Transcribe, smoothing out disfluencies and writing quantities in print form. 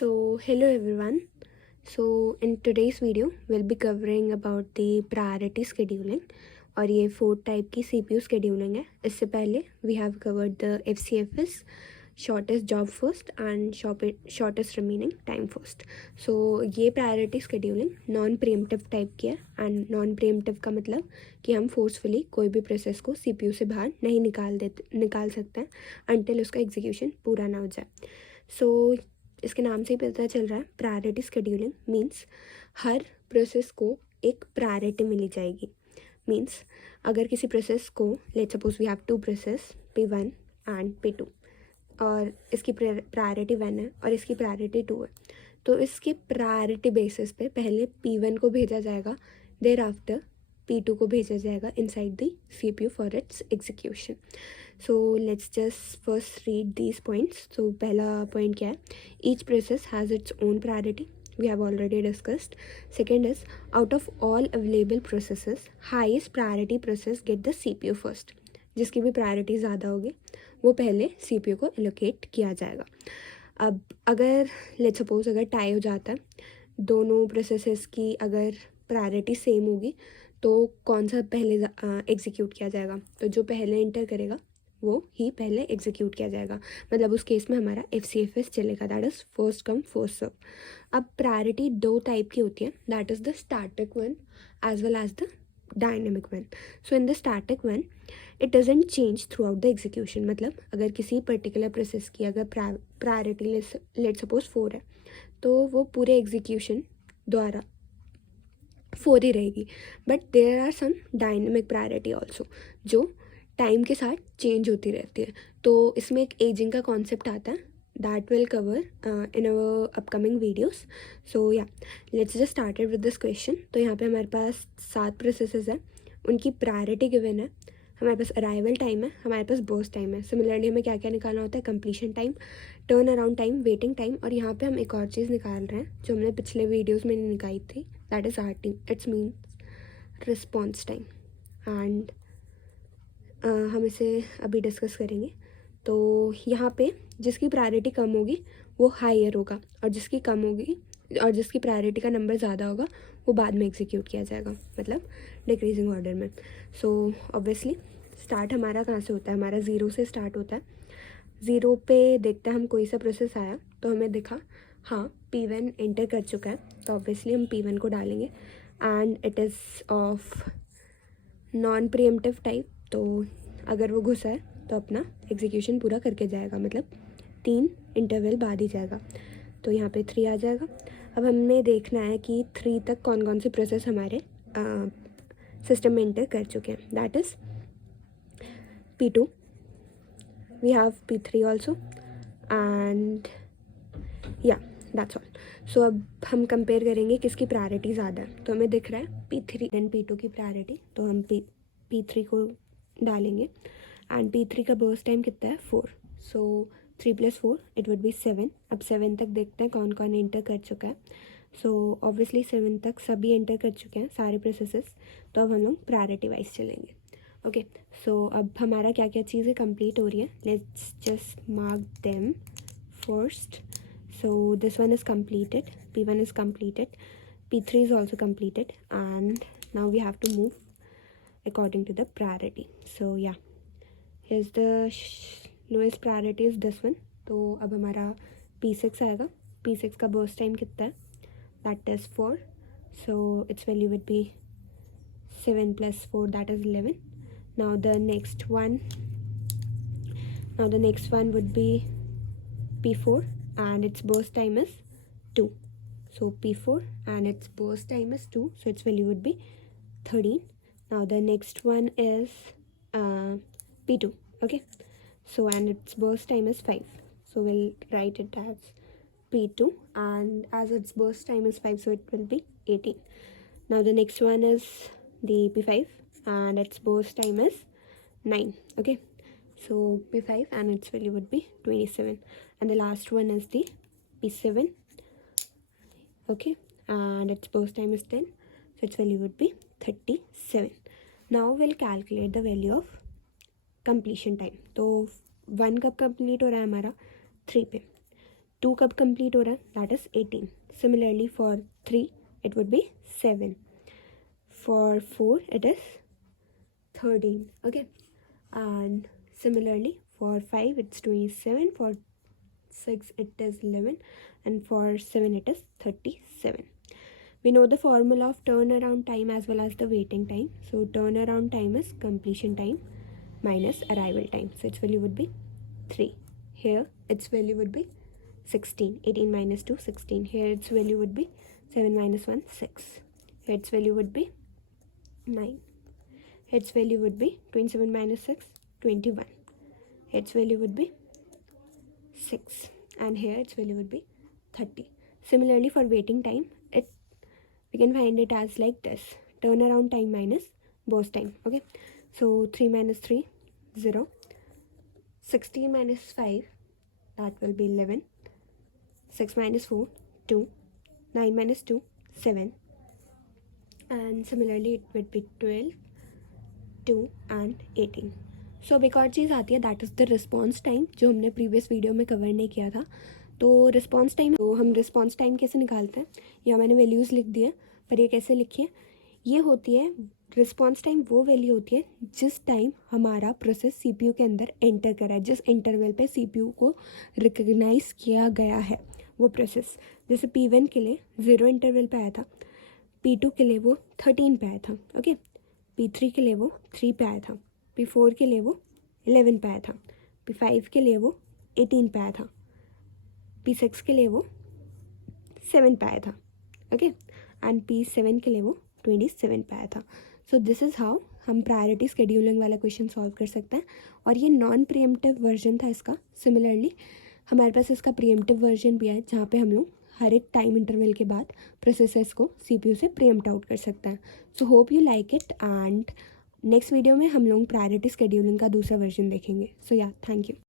Hello everyone. In today's video, we'll be covering about the priority scheduling और ये 4 type की CPU scheduling है. इससे पहले we have covered the FCFS, shortest job first and shortest remaining time first. ये priority scheduling non pre-emptive type की है and non pre-emptive का मतलब कि हम फोर्सफुली कोई भी प्रोसेस को CPU से बाहर नहीं निकाल सकते हैं अनटिल उसका एग्जीक्यूशन पूरा ना हो जाए. इसके नाम से ही पता चल रहा है प्रायोरिटी शेड्यूलिंग मीन्स हर प्रोसेस को एक प्रायोरिटी मिली जाएगी. मीन्स अगर किसी प्रोसेस को let's suppose we have 2 process P1 and P2 और इसकी प्रायोरिटी 1 है और इसकी प्रायोरिटी 2 है, तो इसके प्रायोरिटी बेसिस पे पहले P1 को भेजा जाएगा, देयर आफ्टर P2 को भेजा जाएगा inside the CPU for its execution. So let's just first read these points. So पहला point क्या है? Each process has its own priority. We have already discussed. Second is out of all available processes, highest priority process get the CPU first. जिसकी भी priority ज़्यादा होगी वो पहले CPU को एलोकेट किया जाएगा. अब अगर लेट्स सपोज अगर टाई हो जाता है, दोनों प्रोसेसेस की अगर प्रायोरिटी सेम होगी तो कौन सा पहले एग्जीक्यूट किया जाएगा? तो जो पहले इंटर करेगा वो ही पहले एग्जीक्यूट किया जाएगा. मतलब उस केस में हमारा FCFS चलेगा, that is first come first serve. अब प्रायोरिटी 2 टाइप की होती है, that is the static one as well as the dynamic one. So in the static one it doesn't change throughout the execution. मतलब अगर किसी particular process की अगर priority let suppose 4 है तो वो पूरे एग्जीक्यूशन द्वारा 4 ही रहेगी. But there are some dynamic priority also जो टाइम के साथ चेंज होती रहती है. तो इसमें एक एजिंग का कॉन्सेप्ट आता है, that will cover in our upcoming videos. So yeah let's just started with this question. तो यहाँ पे हमारे पास 7 प्रोसेसेस हैं, उनकी प्रायोरिटी गिवन है, हमारे पास अराइवल टाइम है, हमारे पास बर्स्ट टाइम है. सिमिलरली हमें क्या क्या निकालना होता है? Completion time, turn around time, waiting time, और यहाँ पे हम एक और चीज़ निकाल रहे हैं जो हमने पिछले वीडियोज़ में निकाली थी, that is RT. It's means response time. And हम इसे अभी डिस्कस करेंगे. तो यहाँ पे जिसकी प्रायोरिटी कम होगी वो हायर होगा और जिसकी कम होगी और जिसकी प्रायोरिटी का नंबर ज़्यादा होगा वो बाद में एग्जीक्यूट किया जाएगा, मतलब डिक्रीजिंग ऑर्डर में. सो ऑब्वियसली स्टार्ट हमारा कहाँ से होता है? हमारा 0 से स्टार्ट होता है. 0 पे देखते हैं हम कोई सा प्रोसेस आया तो हमें दिखा हाँ P1 एंटर कर चुका है, तो ऑब्वियसली हम P1 को डालेंगे and it is of non pre-emptive type. तो अगर वो घुसा है तो अपना एग्जीक्यूशन पूरा करके जाएगा, मतलब 3 इंटरवल बाद ही जाएगा. तो यहाँ पे 3 आ जाएगा. अब हमें देखना है कि 3 तक कौन कौन से प्रोसेस हमारे सिस्टम में इंटर कर चुके हैं. That is P2, we have P3 also and या दैट्स ऑल. सो अब हम कंपेयर करेंगे किसकी प्रायोरिटी ज़्यादा है. तो हमें दिख रहा है P3 देन P2 की प्रायोरिटी, तो हम P3 को डालेंगे एंड P3 का बर्स्ट टाइम कितना है? 4. सो 3 + 4 इट वुड बी 7. अब 7 तक देखते हैं कौन कौन एंटर कर चुका है. सो ऑब्वियसली 7 तक सभी एंटर कर चुके हैं सारे प्रोसेसेस. तो अब हम लोग प्रायोरिटी वाइज चलेंगे. ओके, सो अब हमारा क्या क्या चीज़ें कंप्लीट हो रही है, let's just mark them first. So this one is completed, P1 is completed, P3 is also completed, and now we have to move according to the priority. So yeah, here's the lowest priority is this one. तो अब हमारा P6 आएगा. P6 का burst time कितना है? That is 4. So its value would be 7 + 4, that is 11. Now the next one would be P4 and its burst time is 2. So P4 and its burst time is 2, so its value would be 13. Now the next one is P2. Okay, so and its burst time is 5, so we'll write it as P2 and as its burst time is 5, so it will be 18. Now the next one is the P5 and its burst time is 9. Okay, so P5 and its value would be 27. And the last one is the P7. Okay, and its burst time is 10, so its value would be 37. Now we'll calculate the value of completion time. तो 1 कब complete हो रहा है हमारा? 3 पे. 2 कब complete हो रहा है, that is 18. Similarly for 3 it would be 7. For 4 it is 13. Okay, and similarly for 5 it's 27, for 6 it is 11, and for 7 it is 37. We know the formula of turnaround time as well as the waiting time. So turnaround time is completion time minus arrival time. So its value would be 3. Here its value would be 16. 18 minus 2, 16. Here its value would be 7 minus 1, 6. Here its value would be 9. Its value would be 27 minus 6, 21. Its value would be 6. And here its value would be 30. Similarly for waiting time, we can find it as like this. Turnaround time minus burst time. Okay, so 3 minus 3, 0. 16 minus 5, that will be 11. 6 minus 4, 2. 9 minus 2, 7. And similarly it would be 12, 2 and 18. सो अब एक और चीज़ आती है, that is the response time, जो हमने previous video में cover नहीं किया था. तो रिस्पॉन्स टाइम, तो हम रिस्पॉन्स टाइम कैसे निकालते हैं, या मैंने वैल्यूज़ लिख दी है, पर ये कैसे लिखी है, ये होती है रिस्पॉन्स टाइम. वो वैल्यू होती है जिस टाइम हमारा प्रोसेस सीपीयू के अंदर एंटर करा है, जिस इंटरवल पे सीपीयू को रिकग्नाइज किया गया है वो प्रोसेस. जैसे P1 के लिए 0 इंटरवल पे आया था, P2 के लिए वो 13 पे आया था. ओके, P3 के लिए वो 3 पे आया था, P4 के लिए वो 11 पे आया था, P5 के लिए वो 18 पे आया था, P6 के लिए वो 7 पे आया था. ओके, एंड P7 के लिए वो 27 पे आया था. सो दिस इज़ हाउ हम प्रायोरिटी स्केड्यूलिंग वाला क्वेश्चन सॉल्व कर सकते हैं. और ये नॉन प्रीएम्प्टिव वर्जन था इसका. सिमिलरली हमारे पास इसका प्रीएम्प्टिव वर्जन भी है, जहाँ पे हम लोग हर एक टाइम इंटरवल के बाद प्रोसेसर्स को सीपीयू से प्रीएम्प्ट आउट कर सकते हैं. So hope you like it, and next video में हम लोग प्रायोरिटी स्केड्यूलिंग का दूसरा वर्जन देखेंगे. सो या, थैंक यू.